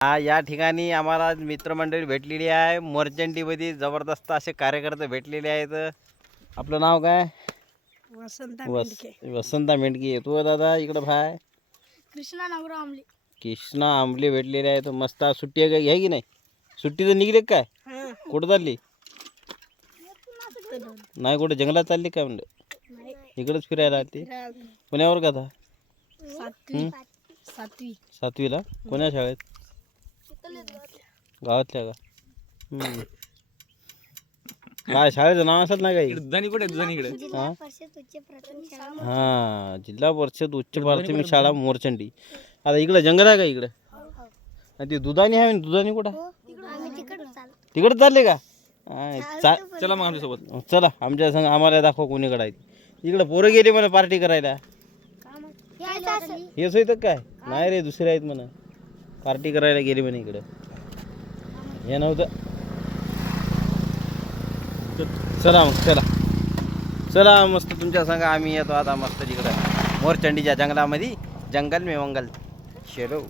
या ठिकाणी आम्हाला मित्रमंडळी भेटलेली आहे. मोरचंडीमध्ये जबरदस्त असे कार्यकर्ते भेटलेले आहेत. आपलं नाव काय? वसंता मेंढके. तू दादा इकडं भाय कृष्णा नागराव आमले. कृष्णा आंबले भेटलेले आहेत. मस्त सुट्टी आहे का, आहे की नाही? सुट्टी तर निघली काय? कुठं चालली? नाही कुठे जंगलात चालली काय म्हणलं? इकडंच फिरायला आली. पुण्यावर का आता? सातवीला. कोण्या शाळेत? गावातल्या का? काय शाळेचं नाव असत ना काही? हा, जिल्हा परिषद उच्च प्राथमिक शाळा मोरचंडी. आता इकडं जंगल आहे का इकडं? आणि ती दुधानी आहे. दुधानी कुठं? तिकडं चालले का? चला मग आमच्यासोबत. चला आमच्या संग. आम्हाला दाखवा कोणीकडे आहे. इकडं पोरं गेली मला पार्टी करायला. हेच होतं काय? नाही रे, दुसरे आहेत म्हणा. पार्टी करायला गेली म्हणे इकडं. हे नव्हतं. चला मग, चला मस्त तुमच्या संग आम्ही येतो आता मस्त तिकडं मोरचंडीच्या जंगलामध्ये. जंगल में मंगल. चलो.